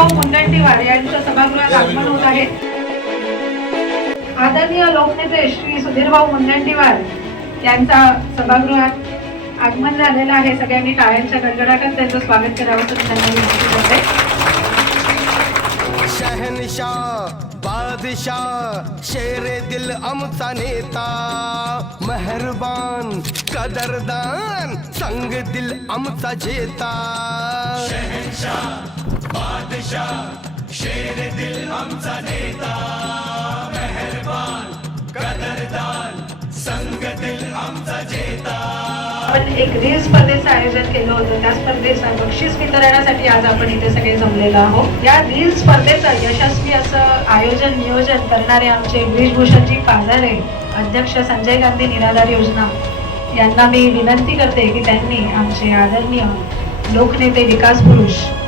सुधीरभाऊ मुनगंटीवार यांच्या सभागृहात आगमन होत आहे. आदरणीय लोकनेते श्री सुधीरभाऊ मुनगंटीवार यांचा सभागृहात आगमन झालेलं आहे. सगळ्यांनी टाळ्यांच्या गडगडाटात त्यांचं स्वागत करावं. असं मी त्यांना विनंती करते. शहनशाह बादशाह शेरे दिल आमचा नेता मेहरबान कदरदान संग दिल आमचा जेता. आपण एक रील स्पर्धेचं आयोजन केलं होतं. त्या स्पर्धेचं बक्षीस वितरणासाठी आज आपण इथे सगळे जमलेलो आहोत. या रील स्पर्धेचं यशस्वी असं आयोजन नियोजन करणारे आमचे ब्रिजभूषणजी पाजारे अध्यक्ष संजय गांधी निराधार योजना. यांना मी विनंती करते की त्यांनी आमचे आदरणीय लोकनेते विकास पुरुष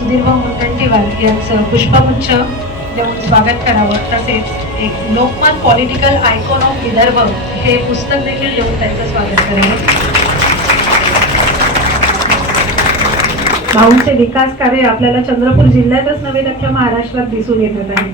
सुधीरभाऊ मुनगंटीवार यांचं पुष्पगुच्छ देऊन स्वागत करावं. तसेच एक Lokmat political icon of Vidarbha हे पुस्तक देखील देऊन त्यांचं स्वागत करावं. भाऊंचे विकास कार्य आपल्याला चंद्रपूर जिल्ह्यातच नव्हे तर महाराष्ट्रात दिसून येत आहे.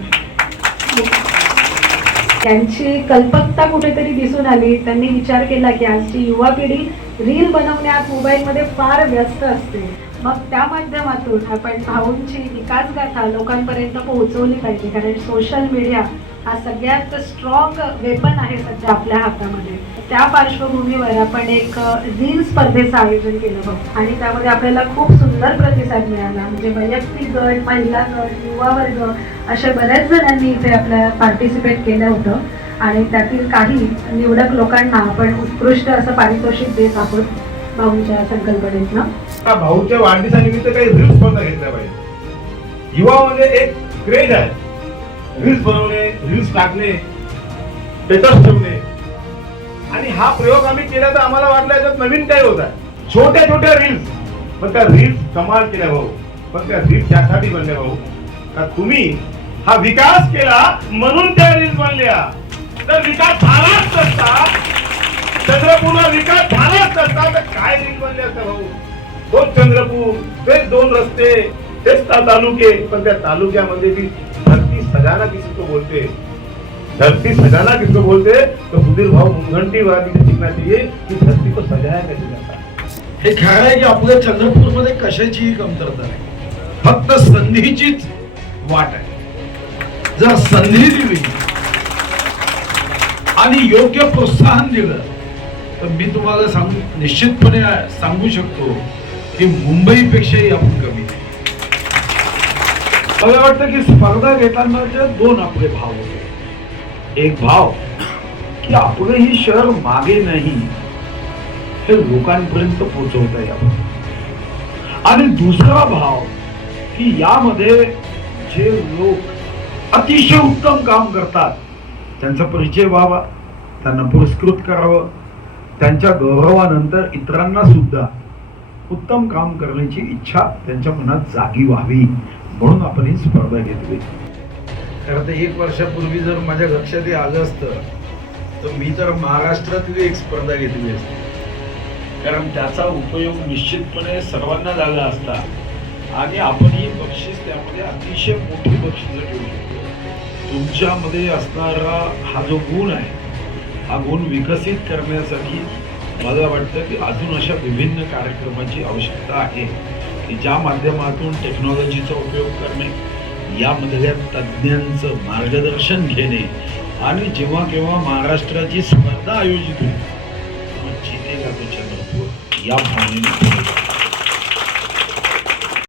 त्यांची कल्पकता कुठेतरी दिसून आली. त्यांनी विचार केला की आजची युवा पिढी रील बनवण्यात मोबाईलमध्ये फार व्यस्त असते. मग त्या माध्यमातून आपण भाऊंची विकास गाथा लोकांपर्यंत पोहोचवली पाहिजे. कारण सोशल मीडिया हा सगळ्यात स्ट्रॉंग वेपन आहे सध्या आपल्या हातामध्ये. त्या पार्श्वभूमीवर आपण एक रील स्पर्धेचं आयोजन केलं बघ. आणि त्यामध्ये आपल्याला खूप सुंदर प्रतिसाद मिळाला. म्हणजे वैयक्तिक गट महिला गट युवा वर्ग अशा बऱ्याच जणांनी इथे आपल्या पार्टिसिपेट केलं होतं. आणि त्यातील काही निवडक लोकांना आपण उत्कृष्ट असं पारितोषिक देत आहोत. भाऊंच्या संकल्पनेतनं आता भाऊच्या वाढदिवसानिमित्त काही रील्स स्पर्धा घेतल्या पाहिजे युवा म्हणजे एक क्रेज आहे. रील्स बनवणे रील्स टाकणे स्टेटस ठेवणे. आणि हा प्रयोग आम्ही केला तर आम्हाला वाटलं याच्यात नवीन काही होत आहे. छोट्या छोट्या रील्स पण त्या रील्स कमाल केल्या भाऊ. पण त्या रील्स यासाठी बनल्या भाऊ. का तुम्ही हा विकास केला म्हणून त्या रील्स बनल्या. तर विकास झालाच असता चंद्रपूरला विकास झाला असता तर काय रील बनले असतं भाऊ? तोच चंद्रपूर तेच दोन रस्ते तेच तालुके पण त्या तालुक्यामध्ये भी धरती सजाना किसी बोलते धरती सजाना किसको बोलते तो सुधीर भाऊ मुनगंटी वाली सीखना चाहिए कि धरती को सजाया कैसे जाता हे खरं आहे की आपल्या चंद्रपूरमध्ये कशाचीही कमतरता नाही. फक्त संधीचीच वाट आहे. जर संधी दिली आणि योग्य प्रोत्साहन दिलं तर मी तुम्हाला सांगू निश्चितपणे सांगू शकतो की मुंबईपेक्षाही आपण कमी. नाही मला वाटतं की स्पर्धा घेतानाचे दोन आपले भाव होते. एक भाव की आपलं ही शहर मागे नाही हे लोकांपर्यंत पोहोचवता यावं. आणि दुसरा भाव की यामध्ये जे लोक अतिशय उत्तम काम करतात त्यांचा परिचय व्हावा त्यांना पुरस्कृत करावं त्यांच्या गौरवानंतर इतरांना सुद्धा उत्तम काम करण्याची इच्छा त्यांच्या मनात जागी व्हावी म्हणून आपण ही स्पर्धा घेतली. खरं तर एक वर्षापूर्वी जर माझ्या लक्षात हे आलं असतं तर मी तर महाराष्ट्रातली एक स्पर्धा घेतली असते. कारण त्याचा उपयोग निश्चितपणे सर्वांना झाला असता. आणि आपण ही बक्षीस त्यामध्ये अतिशय मोठी बक्षीस ठेवू शकतो तुमच्यामध्ये असणारा हा जो गुण आहे हा गुण विकसित करण्यासाठी मला वाटतं की अजून अशा विभिन्न कार्यक्रमाची आवश्यकता आहे की ज्या माध्यमातून टेक्नॉलॉजीचा उपयोग करणे यामधल्या तज्ज्ञांचं मार्गदर्शन घेणे आणि जेव्हा केव्हा महाराष्ट्राची स्पर्धा आयोजित होईल तेव्हा जितेगा या भावनेने